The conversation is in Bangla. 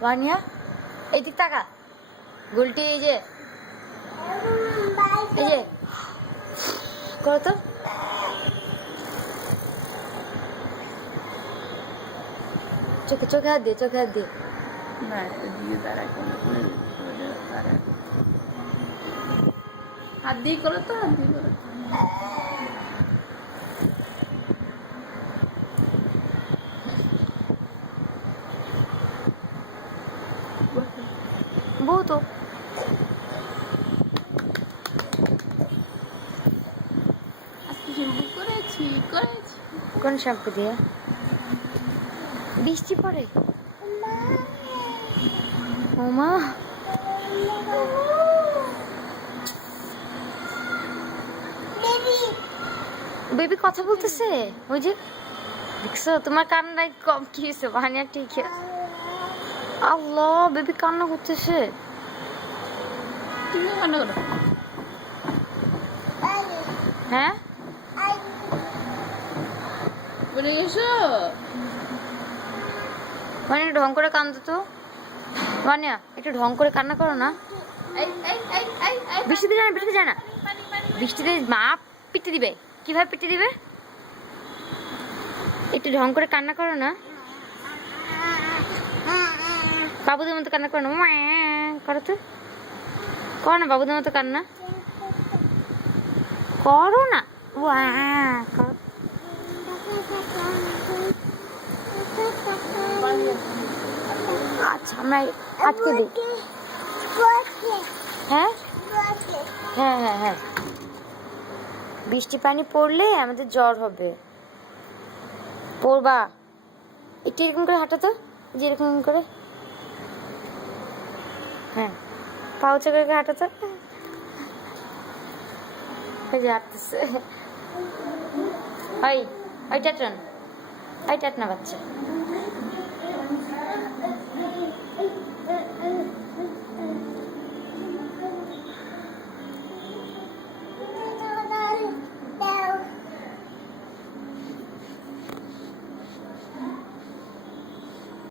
वानिया এইদিক তাকা গুলটি এই যে করো তো চোখে চোখে হাত দিয়ে না দিয়ে দাঁড়ায় হাত দিয়ে করো তো হাত দিয়ে করো বউ তো আজকে শ্যাম্পু করেছি কোন শ্যাম্পু দিয়ে বৃষ্টি পড়ে ওমা বেবি কথা বলতেছে ওই যে দেখছো তোমার কান্নায় কম কি হয়েছে ভানিয়া ঠিক আছে আল্লাহ বেবি কান্না করতেছে তুমি কান্না করো হ্যাঁ বলে এসো মানে ঢং করে কান্দো তো ভানিয়া একটু ঢং করে কান্না করো না বৃষ্টিতে যায় না বৃষ্টিতে মা পিটি দিবে কিভাবে পিটি দিবে একটু ঢং করে কান্না করো না বাবুদের মতো কান্না করো না করো তো করো না বাবুদের মতো কান্না করো না করো আচ্ছা আমরা আজকে দিই হ্যাঁ হ্যাঁ হ্যাঁ হ্যাঁ বৃষ্টি পানি পড়লে আমাদের জ্বর হবে পড়বা একটু এরকম করে হাঁটো তো যে এরকম করে হ্যাঁ পাউচে করে হাঁটো তো ওই যে হাঁটতেছে ওই টাটন বাচ্চা